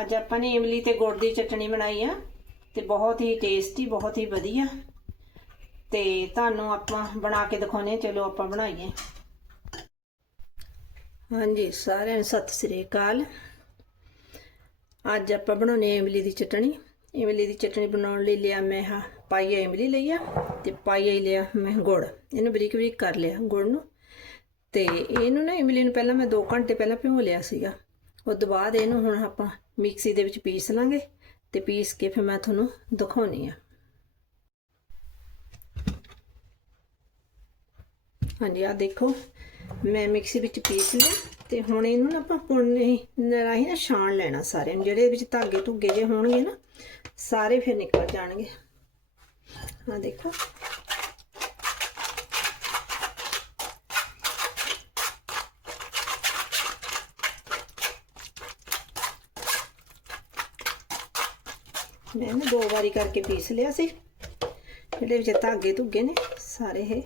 ਅੱਜ ਆਪਾਂ ਨੇ ਇਮਲੀ ਤੇ ਗੁੜ ਦੀ ਚਟਣੀ ਬਣਾਈ ਆ ਤੇ ਬਹੁਤ ਹੀ ਟੇਸਟੀ ਬਹੁਤ ਹੀ ਵਧੀਆ। ਤੇ ਤੁਹਾਨੂੰ ਆਪਾਂ ਬਣਾ ਕੇ ਦਿਖਾਉਨੇ ਆ ਚਲੋ ਆਪਾਂ ਬਣਾਈਏ। ਹਾਂਜੀ, ਸਾਰਿਆਂ ਨੂੰ ਸਤਿ ਸ੍ਰੀ ਅਕਾਲ। ਅੱਜ ਆਪਾਂ ਬਣਾਉਨੇ ਆ ਇਮਲੀ ਦੀ ਚਟਣੀ। ਇਮਲੀ ਦੀ ਚਟਣੀ ਬਣਾਉਣ ਲਈ ਲਿਆ ਮੈਂ ਹਾਂ ਪਾਈਆ ਇਮਲੀ ਲਈ ਆ ਤੇ ਪਾਈਆ ਹੀ ਲਿਆ ਮੈਂ ਗੁੜ। ਇਹਨੂੰ ਬਰੀਕ ਬਰੀਕ ਕਰ ਲਿਆ ਗੁੜ ਨੂੰ। ਤੇ ਇਹਨੂੰ ਨਾ ਇਮਲੀ ਨੂੰ ਪਹਿਲਾਂ ਮੈਂ 2 ਘੰਟੇ ਪਹਿਲਾਂ ਭਿਓ ਲਿਆ ਸੀਗਾ। ਉਸ ਤੋਂ ਬਾਅਦ ਇਹਨੂੰ ਹੁਣ ਆਪਾਂ ਮਿਕਸੀ ਦੇ ਵਿੱਚ ਪੀਸ ਲਾਂਗੇ ਤੇ ਪੀਸ ਕੇ ਫਿਰ ਮੈਂ ਤੁਹਾਨੂੰ ਦਿਖਾਉਣੀ ਆ। ਹਾਂਜੀ ਆ ਦੇਖੋ, ਮੈਂ ਮਿਕਸੀ ਵਿੱਚ ਪੀਸ ਲਿਆ ਤੇ ਹੁਣ ਇਹਨੂੰ ਨਾ ਆਪਾਂ ਪੁੰਨੇ ਰਾਹੀਂ ਨਾ ਛਾਣ ਲੈਣਾ ਸਾਰਿਆਂ ਨੂੰ, ਜਿਹੜੇ ਵਿੱਚ ਧਾਗੇ ਧੁੱਗੇ ਜੇ ਹੋਣਗੇ ਨਾ, ਸਾਰੇ ਫਿਰ ਨਿਕਲ ਜਾਣਗੇ। ਆ ਦੇਖੋ ਮੈਂ ਨਾ ਦੋ ਵਾਰੀ ਕਰਕੇ ਪੀਸ ਲਿਆ ਸੀ। ਇਹਦੇ ਵਿੱਚ ਧਾਗੇ ਧੁੱਗੇ ਨੇ, ਸਾਰੇ ਇਹ।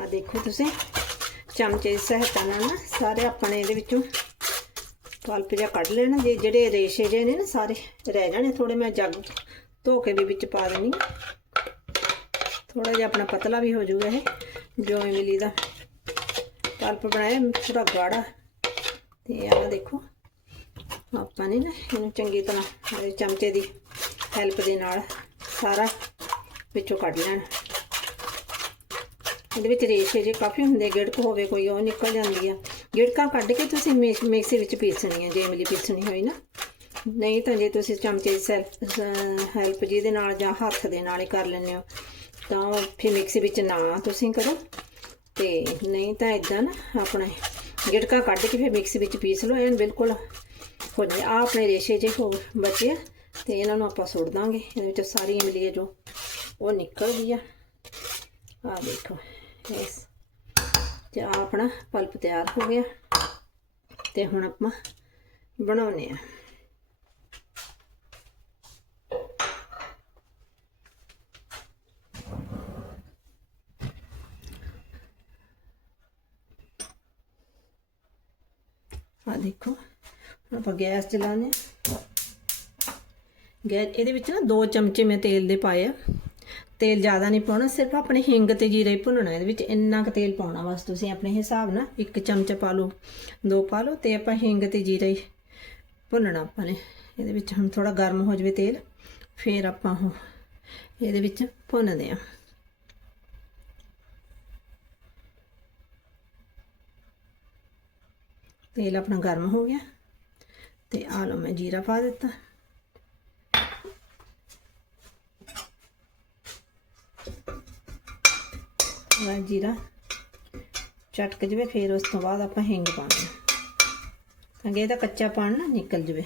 ਆ ਦੇਖੋ ਤੁਸੀਂ, ਚਮਚੇ ਦੀ ਸਹਾਇਤਾ ਨਾਲ ਨਾ ਸਾਰੇ ਆਪਣੇ ਇਹਦੇ ਵਿੱਚੋਂ ਪਲਪ ਜਿਹਾ ਕੱਢ ਲੈਣਾ। ਜੇ ਜਿਹੜੇ ਰੇਸ਼ੇ ਜੇ ਨੇ ਨਾ, ਸਾਰੇ ਰਹਿ ਜਾਣੇ ਥੋੜੇ ਮੈਂ ਜੱਗ ਧੋ ਕੇ ਵੀ ਵਿੱਚ ਪਾ ਦੇਣੀ ਥੋੜਾ ਜਿਹਾ ਆਪਣਾ ਪਤਲਾ ਵੀ ਹੋ ਜਾਊਗਾ ਇਹ, ਜੋ ਇਮਲੀ ਦਾ ਪਲਪ ਬਣਾਇਆ ਥੋੜਾ ਗਾੜਾ। ਤੇ ਆਹ ਦੇਖੋ ਆਪਾਂ ਨੇ ਨਾ ਇਹਨੂੰ ਚੰਗੀ ਤਰ੍ਹਾਂ ਇਹ ਚਮਚੇ ਦੀ ਹੈਲਪ ਦੇ ਨਾਲ ਸਾਰਾ ਵਿੱਚੋਂ ਕੱਢ ਲੈਣਾ। ਇਹਦੇ ਵਿੱਚ ਰੇਸ਼ੇ ਜੇ ਕਾਫੀ ਹੁੰਦੇ, ਗਿੜਕ ਹੋਵੇ ਕੋਈ, ਉਹ ਨਿਕਲ ਜਾਂਦੀ ਆ। ਗਿੜਕਾਂ ਕੱਢ ਕੇ ਤੁਸੀਂ ਮਿਕ- ਮਿਕਸੀ ਵਿੱਚ ਪੀਸਣੀ ਆ ਜੇ ਇਮਲੀ ਪੀਸਣੀ ਹੋਈ ਨਾ। ਨਹੀਂ ਤਾਂ ਜੇ ਤੁਸੀਂ ਚਮਚੇ ਦੀ ਸੈਲ- ਅਹ ਹੈਲਪ ਜਿਹਦੇ ਨਾਲ ਜਾਂ ਹੱਥ ਦੇ ਨਾਲ ਹੀ ਕਰ ਲੈਂਦੇ ਹੋ, ਤਾਂ ਫਿਰ ਮਿਕਸੀ ਵਿੱਚ ਨਾ ਤੁਸੀਂ ਕਰੋ। ਤੇ ਨਹੀਂ ਤਾਂ ਇਦਾਂ ਨਾ ਆਪਣੇ ਗਿੜਕਾਂ ਕੱਢ ਕੇ ਫਿਰ ਮਿਕਸੀ ਵਿੱਚ ਪੀਸ ਲਓ, ਐਨ ਬਿਲਕੁਲ ਹੋ ਜਾਏ ਆ ਆਪਣੇ ਰੇਸ਼ੇ ਜੇ ਹੋ ਬਚੇ ਆ, ਤੇ ਇਹਨਾਂ ਨੂੰ ਆਪਾਂ ਸੁੱਟ ਦਾਂਗੇ। ਇਹਦੇ ਵਿੱਚ ਸਾਰੀ ਇਮਲੀ ਜੋ ਉਹ ਨਿਕਲ ਗਈ ਆ ਆ ਦੇਖੋ, ਇਸ ਤੇ ਆ ਆਪਣਾ ਪਲਪ ਤਿਆਰ ਹੋ ਗਿਆ। ਤੇ ਹੁਣ ਆਪਾਂ ਬਣਾਉਨੇ ਆ ਆ ਦੇਖੋ, ਹੁਣ ਆਪਾਂ ਗੈਸ ਚਲਾਉਨੇ ਗੈਸ ਇਹਦੇ ਵਿੱਚ ਨਾ 2 ਚਮਚੇ ਮੈਂ ਤੇਲ ਦੇ ਪਾਏ ਆ। ਤੇਲ ਜ਼ਿਆਦਾ ਨਹੀਂ ਪਾਉਣਾ, ਸਿਰਫ ਆਪਣੇ ਹਿੰਗ ਤੇ ਜੀਰਾ ਹੀ ਭੁੰਨਣਾ, ਇਹਦੇ ਵਿੱਚ ਇੰਨਾ ਕੁ ਤੇਲ ਪਾਉਣਾ ਬਸ। ਤੁਸੀਂ ਆਪਣੇ ਹਿਸਾਬ ਨਾਲ ਇੱਕ ਚਮਚਾ ਪਾ ਲਓ, ਦੋ ਪਾ ਲਓ ਤੇ ਆਪਾਂ ਹਿੰਗ ਤੇ ਜੀਰਾ ਹੀ ਭੁੰਨਣਾ ਆਪਾਂ ਨੇ। ਇਹਦੇ ਵਿੱਚ ਹੁਣ ਥੋੜਾ ਗਰਮ ਹੋ ਜਾਵੇ ਤੇਲ, ਫਿਰ ਆਪਾਂ ਉਹ ਇਹਦੇ ਵਿੱਚ ਭੁੰਨਦੇ ਆ ਤੇਲ ਆਪਣਾ ਗਰਮ ਹੋ ਗਿਆ ਤੇ ਆ ਲਓ ਮੈਂ ਜੀਰਾ ਪਾ ਦਿੱਤਾ। ਵਾ ਜੀਰਾ ਚਟਕ ਜਵੇ, ਫਿਰ ਉਸ ਤੋਂ ਬਾਅਦ ਆਪਾਂ ਹਿੰਗ ਪਾਉਣੀ। ਤਾਂ ਕਿ ਇਹਦਾ ਕੱਚਾ ਪਾਣ ਨਾ ਨਿਕਲ ਜਵੇ।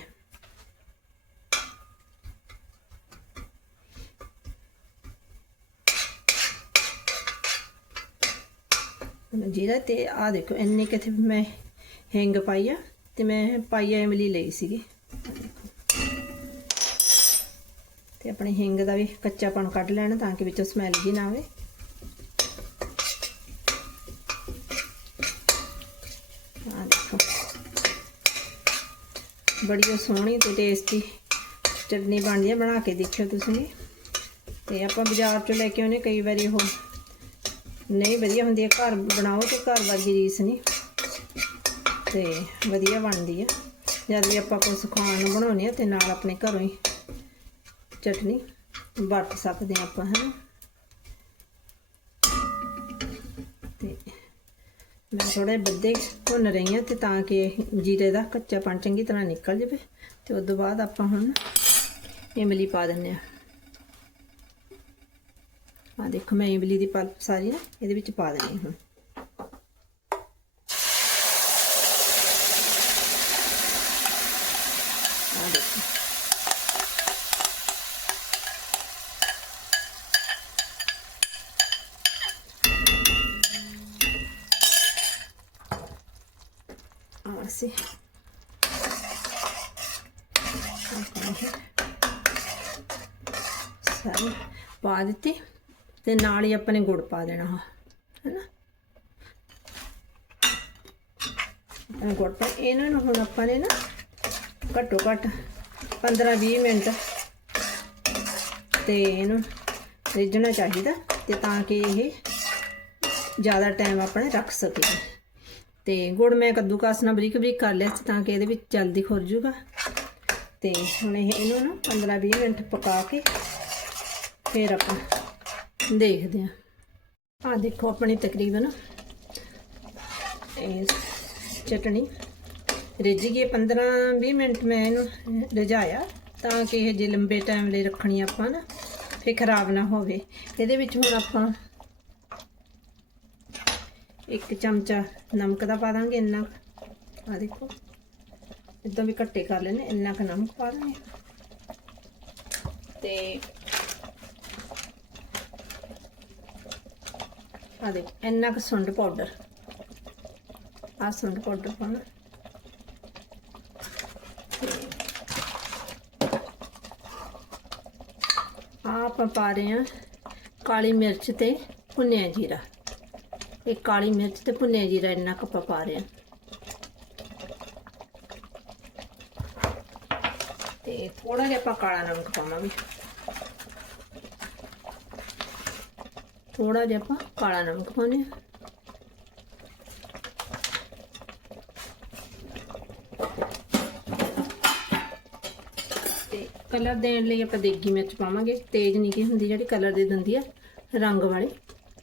ਜੀਰਾ ਤੇ ਆ ਦੇਖੋ, ਇੰਨੇ ਕਿਥੇ ਮੈਂ ਹਿੰਗ ਪਾਈ ਆ ਤੇ ਮੈਂ ਪਾਈ ਆ ਇਮਲੀ ਲਈ ਸੀਗੀ। ਤੇ ਆਪਣੇ ਹਿੰਗ ਦਾ ਵੀ ਕੱਚਾਪਣ ਕੱਢ ਲੈਣਾ ਤਾਂ ਕਿ ਵਿੱਚੋਂ ਸਮੈਲ ਜੀ ਨਾ ਆਵੇ। ਆ ਦੇਖੋ। ਬੜੀ ਓ ਸੋਹਣੀ ਤੇ ਟੇਸਟੀ ਚਟਨੀ ਬਣਦੀ ਹੈ ਬਣਾ ਕੇ ਦੇਖਿਓ ਤੁਸੀਂ ਵੀ। ਤੇ ਆਪਾਂ ਬਾਜ਼ਾਰ ਚੋਂ ਲੈ ਕੇ ਆਉਨੇ ਕਈ ਵਾਰੀ ਉਹ ਨਹੀਂ ਵਧੀਆ ਹੁੰਦੀ ਹੈ ਘਰ ਬਣਾਓ ਤੇ ਘਰ ਵਰਗੀ ਰੀਸ ਨਹੀਂ। ਤੇ ਵਧੀਆ ਬਣਦੀ ਆ। ਜਦ ਵੀ ਆਪਾਂ ਕੁਝ ਖਾਣ ਨੂੰ ਬਣਾਉਨੇ ਆ ਤੇ ਨਾਲ ਆਪਣੇ ਘਰੋਂ ਹੀ ਚਟਨੀ ਵਰਤ ਸਕਦੇ ਹਾਂ ਆਪਾਂ ਹੈ ਤੇ ਮੈਂ ਥੋੜੇ ਬੱਦੇ ਭੁੰਨ ਰਹੀ ਹਾਂ ਤੇ ਤਾਂ ਕਿ ਜੀਰੇ ਦਾ ਕੱਚਾਪਣ ਚੰਗੀ ਤਰ੍ਹਾਂ ਨਿਕਲ ਜਾਵੇ ਤੇ ਉਸ ਤੋਂ ਬਾਅਦ ਆਪਾਂ ਹੁਣ ਇਮਲੀ ਪਾ ਦਿੰਨੇ ਆ। ਆ ਦੇਖੋ ਮੈਂ ਇਮਲੀ ਦੀ ਪਲਪ ਸਾਰੀ ਨਾ ਇਹਦੇ ਵਿੱਚ ਪਾ ਦੇਣੀ ਹੁਣ ਆ ਦੇਖੋ ਆ ਸਾਰੇ ਪਾ ਦਿੱਤੇ ਤੇ ਨਾਲ ਹੀ ਆਪਾਂ ਨੇ ਗੁੜ ਪਾ ਦੇਣਾ ਹਾ ਹੈਨਾ? ਅਹ ਗੁੜ ਪਾ ਇਹਨਾਂ ਨੂੰ ਹੁਣ ਆਪਾਂ ਨੇ ਨਾ ਘੱਟੋ ਘੱਟ 15-20 ਮਿੰਟ ਤੇ ਇਹਨੂੰ ਰਿੱਝਣਾ ਚਾਹੀਦਾ ਤੇ ਤਾਂ ਕਿ ਇਹ ਜ਼ਿਆਦਾ ਟਾਈਮ ਆਪਣੇ ਰੱਖ ਸਕੀਏ। ਤੇ ਗੁੜ ਮੈਂ ਕੱਦੂਕਸ ਨਾਲ ਬਰੀਕ ਬਰੀਕ ਕਰ ਲਿਆ ਸੀ ਤਾਂ ਕਿ ਇਹਦੇ ਵਿੱਚ ਜਲਦੀ ਖੁਰ ਜੂਗਾ। ਤੇ ਹੁਣ ਇਹ ਇਹਨੂੰ ਨਾ 15-20 ਮਿੰਟ ਪਕਾ ਕੇ ਫਿਰ ਆਪਾਂ ਦੇਖਦੇ ਹਾਂ। ਆ ਦੇਖੋ ਆਪਣੀ ਤਕਰੀਬਨ ਇਹ ਚਟਣੀ ਰਿੱਝ ਗਈ 15-20 ਮਿੰਟ ਮੈਂ ਇਹਨੂੰ ਰਿਝਾਇਆ ਤਾਂ ਕਿ ਇਹ ਜੇ ਲੰਬੇ ਟਾਈਮ ਲਈ ਰੱਖਣੀ ਆਪਾਂ ਨਾ, ਫਿਰ ਖਰਾਬ ਨਾ ਹੋਵੇ। ਇਹਦੇ ਵਿੱਚ ਹੁਣ ਆਪਾਂ ਇੱਕ ਚਮਚਾ ਨਮਕ ਦਾ ਪਾ ਦਾਂਗੇ ਇੰਨਾ ਆ ਦੇਖੋ, ਇਦਾਂ ਵੀ ਘੱਟੇ ਕਰ ਲੈਣੇ ਇੰਨਾ ਕੁ ਨਮਕ ਪਾ ਦਾਂਗੇ ਤੇ ਆ ਦੇਖੋ, ਇੰਨਾ ਕੁ ਸੁੰਡ ਪਾਊਡਰ। ਆ ਸੁੰਡ ਪਾਊਡਰ ਪਾਣਾ ਆ ਆਪਾਂ ਪਾ ਰਹੇ ਹਾਂ ਕਾਲੀ ਮਿਰਚ ਤੇ ਭੁੰਨਿਆ ਜੀਰਾ। ਇਹ ਕਾਲੀ ਮਿਰਚ ਤੇ ਭੁੰਨਿਆ ਜੀਰਾ ਇੰਨਾ ਕੁ ਆਪਾਂ ਪਾ ਰਹੇ ਹਾਂ। ਤੇ ਥੋੜਾ ਜਿਹਾ ਆਪਾਂ ਕਾਲਾ ਨਮਕ ਪਾਵਾਂਗੇ। ਥੋੜਾ ਜਿਹਾ ਆਪਾਂ ਕਾਲਾ ਨਮਕ ਪਾਉਂਦੇ ਹਾਂ। ਤੇ ਕਲਰ ਦੇਣ ਲਈ ਆਪਾਂ ਦੇਗੀ ਮਿਰਚ ਪਾਵਾਂਗੇ। ਤੇਜ਼ ਨਹੀਂ ਕੀ ਹੁੰਦੀ ਜਿਹੜੀ ਕਲਰ ਦੇ ਦਿੰਦੀ ਆ ਰੰਗ ਵਾਲੀ।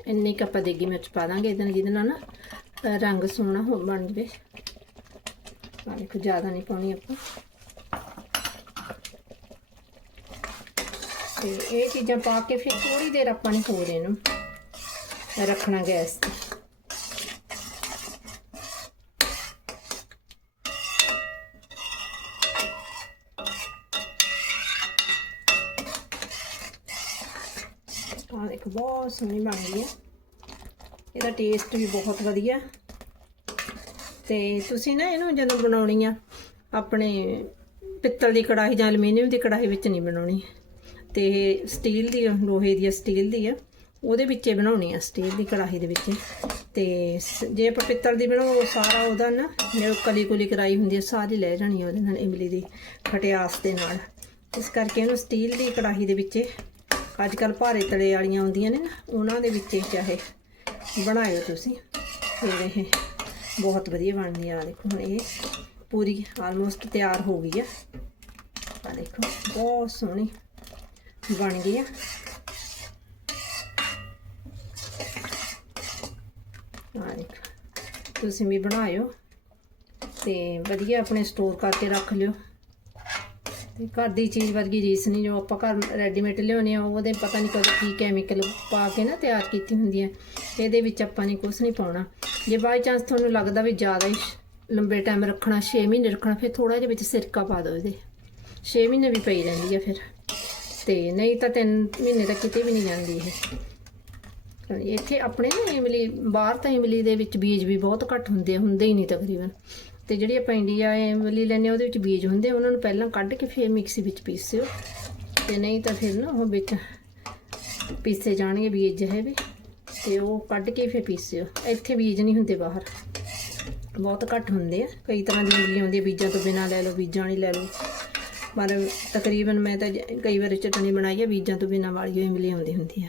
ਇੰਨੀ ਕੁ ਆਪਾਂ ਦੇਗੀ ਮਿਰਚ ਪਾ ਦਾਂਗੇ ਇਹਦੇ ਜਿਹਦੇ ਨਾਲ ਨਾ ਰੰਗ ਸੋਹਣਾ ਹੋ ਬਣ ਜਵੇ। ਆ ਦੇਖੋ, ਜ਼ਿਆਦਾ ਨਹੀਂ ਪਾਉਣੀ ਆਪਾਂ। ਤੇ ਇਹ ਚੀਜ਼ਾਂ ਪਾ ਕੇ ਫਿਰ ਥੋੜੀ ਦੇਰ ਆਪਾਂ ਨੇ ਹੋਰ ਇਹਨੂੰ ਰੱਖਣਾ ਗੈਸ ਤੇ। ਆ ਬਹੁਤ ਸੋਹਣੀ ਬਣ ਗਈ ਹੈ। ਇਹਦਾ ਟੇਸਟ ਵੀ ਬਹੁਤ ਵਧੀਆ। ਤੇ ਤੁਸੀਂ ਨਾ ਇਹਨੂੰ ਜਦੋਂ ਬਣਾਉਣੀ ਆ ਆਪਣੇ ਪਿੱਤਲ ਦੀ ਕੜਾਹੀ ਜਾਂ ਐਲੂਮੀਨੀਅਮ ਦੀ ਕੜਾਹੀ ਵਿੱਚ ਨਹੀਂ ਬਣਾਉਣੀ। ਤੇ ਇਹ ਸਟੀਲ ਦੀ ਲੋਹੇ ਦੀ ਆ, ਸਟੀਲ ਦੀ ਆ ਉਹਦੇ ਵਿੱਚ ਬਣਾਉਣੀ ਆ ਸਟੀਲ ਦੀ ਕੜਾਹੀ ਦੇ ਵਿੱਚ। ਤੇ ਸ- ਜੇ ਆਪਾਂ ਪਿੱਤਲ ਦੀ ਬਣਾਓ ਸਾਰਾ ਉਹਦਾ ਨਾ ਜੋ ਕਲੀ ਕੁਲੀ ਕਰਾਈ ਹੁੰਦੀ ਹੈ ਸਾਰੀ ਲੈ ਜਾਣੀ ਆ ਉਹਦੇ ਨਾਲ ਇਮਲੀ ਦੀ ਖਟਿਆਸ ਦੇ ਨਾਲ। ਇਸ ਕਰਕੇ ਇਹਨੂੰ ਸਟੀਲ ਦੀ ਕੜਾਹੀ ਦੇ ਵਿੱਚ ਅੱਜ ਕੱਲ ਭਾਰੇ ਤਲੇ ਵਾਲੀਆਂ ਆਉਂਦੀਆਂ ਨੇ ਨਾ, ਉਹਨਾਂ ਦੇ ਵਿੱਚ ਚਾਹੇ ਬਣਾਇਓ ਤੁਸੀਂ। ਫਿਰ ਇਹ ਬਹੁਤ ਵਧੀਆ ਬਣਦੀ ਆ ਦੇਖੋ ਹੁਣ ਇਹ ਪੂਰੀ ਆਲਮੋਸਟ ਤਿਆਰ ਹੋ ਗਈ ਆ। ਆ ਦੇਖੋ, ਬਹੁਤ ਸੋਹਣੀ ਬਣ ਗਈ ਆ। ਆ ਦੇਖੋ, ਤੁਸੀਂ ਵੀ ਬਣਾਇਓ ਤੇ ਵਧੀਆ ਆਪਣੇ ਸਟੋਰ ਕਰਕੇ ਰੱਖ ਲਿਓ। ਤੇ ਘਰ ਦੀ ਚੀਜ਼ ਵਰਗੀ ਰੀਸ ਨਹੀਂ, ਜੋ ਆਪਾਂ ਘਰ ਰੈਡੀਮੇਡ ਲਿਆਉਨੇ ਆ, ਉਹਦੇ ਪਤਾ ਨਹੀਂ ਕਦੋਂ ਕੀ ਕੈਮੀਕਲ ਪਾ ਕੇ ਨਾ ਤਿਆਰ ਕੀਤੀ ਹੁੰਦੀ ਹੈ ਤੇ ਇਹਦੇ ਵਿੱਚ ਆਪਾਂ ਨੇ ਕੁਝ ਨਹੀਂ ਪਾਉਣਾ। ਜੇ ਬਾਈ ਚਾਂਸ ਤੁਹਾਨੂੰ ਲੱਗਦਾ ਵੀ ਜ਼ਿਆਦਾ ਹੀ ਲੰਬੇ ਟਾਈਮ ਰੱਖਣਾ 6 ਮਹੀਨੇ ਰੱਖਣਾ, ਫਿਰ ਥੋੜਾ ਜਿਹਾ ਵਿੱਚ ਸਿਰਕਾ ਪਾ ਦਿਓ ਇਹਦੇ। 6 ਮਹੀਨੇ ਵੀ ਪਈ ਰਹਿੰਦੀ ਹੈ ਫਿਰ। ਤੇ ਨਹੀਂ ਤਾਂ 3 ਮਹੀਨੇ ਤੱਕ ਕਿਤੇ ਵੀ ਨਹੀਂ ਜਾਂਦੀ ਇਹ। ਇੱਥੇ ਆਪਣੇ ਨਾ ਇਮਲੀ, ਬਾਹਰ ਤਾਂ ਇਮਲੀ ਦੇ ਵਿੱਚ ਬੀਜ ਵੀ ਬਹੁਤ ਘੱਟ ਹੁੰਦੇ ਹੁੰਦੇ ਹੀ ਨਹੀਂ ਤਕਰੀਬਨ। ਤੇ ਜਿਹੜੀ ਆਪਾਂ ਇੰਡੀਆ ਇਮਲੀ ਲੈਨੇ ਉਹਦੇ ਵਿੱਚ ਬੀਜ ਹੁੰਦੇ ਆ, ਉਹਨਾਂ ਨੂੰ ਪਹਿਲਾਂ ਕੱਢ ਕੇ ਫਿਰ ਮਿਕਸੀ ਵਿੱਚ ਪੀਸਿਓ। ਤੇ ਨਹੀਂ ਤਾਂ ਫਿਰ ਨਾ ਉਹ ਵਿੱਚ ਪੀਸੇ ਜਾਣਗੇ ਬੀਜ ਜਿਹੇ ਵੀ ਤੇ ਉਹ ਕੱਢ ਕੇ ਫਿਰ ਪੀਸਿਓ। ਇੱਥੇ ਬੀਜ ਨਹੀਂ ਹੁੰਦੇ ਬਾਹਰ। ਬਹੁਤ ਘੱਟ ਹੁੰਦੇ ਆ। ਕਈ ਤਰ੍ਹਾਂ ਦੀ ਇਮਲੀ ਆਉਂਦੀ ਬੀਜਾਂ ਤੋਂ ਬਿਨਾਂ ਲੈ ਲਓ ਬੀਜਾਂ ਵਾਲੀ ਲੈ ਲਓ। ਪਰ ਤਕਰੀਬਨ ਮੈਂ ਤਾਂ ਕਈ ਵਾਰ ਚਟਨੀ ਬਣਾਈ ਆ ਬੀਜਾਂ ਤੋਂ ਬਿਨਾਂ ਵਾਲੀ ਇਮਲੀ ਆਉਂਦੀ ਹੁੰਦੀ ਆ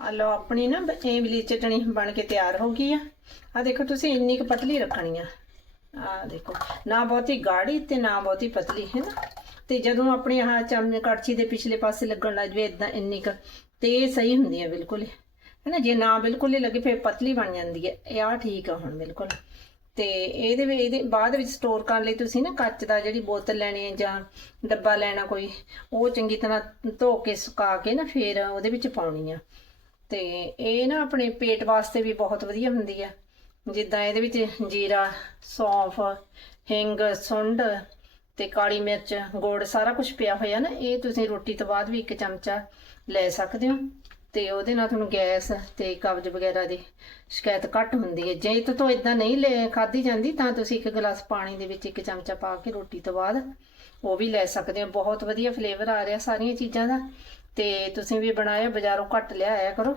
ਆ ਲਓ, ਆਪਣੀ ਨਾ ਬ- ਇਮਲੀ ਚਟਣੀ ਬਣ ਕੇ ਤਿਆਰ ਹੋ ਗਈ ਆ। ਆ ਦੇਖੋ, ਤੁਸੀਂ ਇੰਨੀ ਕੁ ਪਤਲੀ ਰੱਖਣੀ ਆ। ਆ ਦੇਖੋ, ਨਾ ਬਹੁਤੀ ਗਾੜੀ ਤੇ ਨਾ ਬਹੁਤੀ ਪਤਲੀ, ਹੈ ਨਾ? ਤੇ ਜਦੋਂ ਆਪਣੀ ਆਹ ਚਮਚ ਕੜਛੀ ਦੇ ਪਿਛਲੇ ਪਾਸੇ ਲੱਗਣ ਲੱਗ ਜਵੇ ਇਦਾਂ ਇੰਨੀ ਕੁ ਤੇ ਇਹ ਸਹੀ ਹੁੰਦੀ ਹੈ ਬਿਲਕੁਲ ਹੈ। ਨਾ, ਜੇ ਨਾ ਬਿਲਕੁਲ ਹੀ ਲੱਗੇ, ਫਿਰ ਪਤਲੀ ਬਣ ਜਾਂਦੀ ਹੈ ਇਹ ਆ ਠੀਕ ਆ ਹੁਣ ਬਿਲਕੁਲ। ਤੇ ਇਹਦੇ ਵਿੱਚ ਇਹਦੇ ਬਾਅਦ ਵਿੱਚ ਸਟੋਰ ਕਰਨ ਲਈ ਤੁਸੀਂ ਨਾ ਕੱਚ ਦਾ ਜਿਹੜੀ ਬੋਤਲ ਲੈਣੀ ਹੈ ਜਾਂ ਡੱਬਾ ਲੈਣਾ ਕੋਈ, ਉਹ ਚੰਗੀ ਤਰ੍ਹਾਂ ਧੋ ਕੇ ਸੁਕਾ ਕੇ ਨਾ ਫੇਰ ਉਹਦੇ ਵਿੱਚ ਪਾਉਣੀ ਆ। ਤੇ ਇਹ ਨਾ ਆਪਣੇ ਪੇਟ ਵਾਸਤੇ ਵੀ ਬਹੁਤ ਵਧੀਆ ਹੁੰਦੀ ਆ। ਜਿੱਦਾਂ ਇਹਦੇ ਵਿੱਚ ਜੀਰਾ, ਸੌਂਫ, ਹਿੰਗ, ਸੁੰਡ ਤੇ ਕਾਲੀ ਮਿਰਚ, ਗੁੜ ਸਾਰਾ ਕੁਝ ਪਿਆ ਹੋਇਆ ਨਾ, ਇਹ ਤੁਸੀਂ ਰੋਟੀ ਤੋਂ ਬਾਅਦ ਵੀ ਇੱਕ ਚਮਚਾ ਲੈ ਸਕਦੇ ਹੋ। ਤੇ ਉਹਦੇ ਨਾਲ ਤੁਹਾਨੂੰ ਗੈਸ ਤੇ ਕਬਜ਼ ਵਗੈਰਾ ਦੀ ਸ਼ਿਕਾਇਤ ਘੱਟ ਹੁੰਦੀ ਹੈ। ਜੇ ਇਹ ਤੋਂ ਇਦਾਂ ਨਹੀਂ ਲੈ ਖਾਧੀ ਜਾਂਦੀ, ਤਾਂ ਤੁਸੀਂ ਇੱਕ ਗਲਾਸ ਪਾਣੀ ਦੇ ਵਿੱਚ ਇੱਕ ਚਮਚਾ ਪਾ ਕੇ ਰੋਟੀ ਤੋਂ ਬਾਅਦ ਉਹ ਵੀ ਲੈ ਸਕਦੇ ਹੋ। ਬਹੁਤ ਵਧੀਆ ਫਲੇਵਰ ਆ ਰਿਹਾ ਸਾਰੀਆਂ ਚੀਜ਼ਾਂ ਦਾ। ਤੇ ਤੁਸੀਂ ਵੀ ਬਣਾਇਓ, ਬਾਜ਼ਾਰੋਂ ਘੱਟ ਲਿਆਇਆ ਕਰੋ।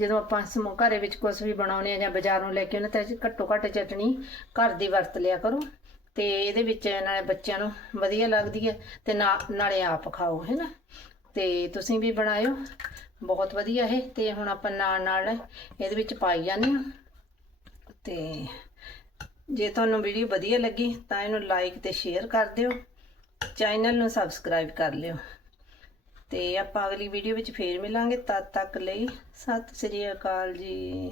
ਜਦੋਂ ਆਪਾਂ ਸਮੋ, ਘਰੇ ਵਿੱਚ ਕੁਝ ਵੀ ਬਣਾਉਨੇ ਆ ਜਾਂ ਬਾਜ਼ਾਰੋਂ ਲੈ ਕੇ ਆਉਂਦੇ ਤਾਂ ਘੱਟੋ ਘੱਟ ਚਟਣੀ ਘਰ ਦੀ ਵਰਤ ਲਿਆ ਕਰੋ। ਤੇ ਇਹਦੇ ਵਿੱਚ ਨਾਲੇ ਬੱਚਿਆਂ ਨੂੰ ਵਧੀਆ ਲੱਗਦੀ ਹੈ ਤੇ ਨਾ- ਨਾਲੇ ਆਪ ਖਾਓ, ਹੈ ਨਾ? ਤੇ ਤੁਸੀਂ ਵੀ ਬਣਾਇਓ। ਬਹੁਤ ਵਧੀਆ ਇਹ। ਤੇ ਹੁਣ ਆਪਾਂ ਨਾਲ ਨਾਲ ਇਹਦੇ ਵਿੱਚ ਪਾਈ ਜਾਂਦੇ ਹਾਂ। ਤੇ ਜੇ ਤੁਹਾਨੂੰ ਵੀਡੀਓ ਵਧੀਆ ਲੱਗੀ ਤਾਂ ਇਹਨੂੰ ਲਾਈਕ ਤੇ ਸ਼ੇਅਰ ਕਰ ਦਿਓ। ਚੈਨਲ ਨੂੰ ਸਬਸਕ੍ਰਾਈਬ ਕਰ ਲਿਓ। ਤੇ ਆਪਾਂ ਅਗਲੀ ਵੀਡੀਓ ਵਿੱਚ ਫੇਰ ਮਿਲਾਂਗੇ। ਤਦ ਤੱਕ ਲਈ ਸਤਿ ਸ੍ਰੀ ਅਕਾਲ ਜੀ।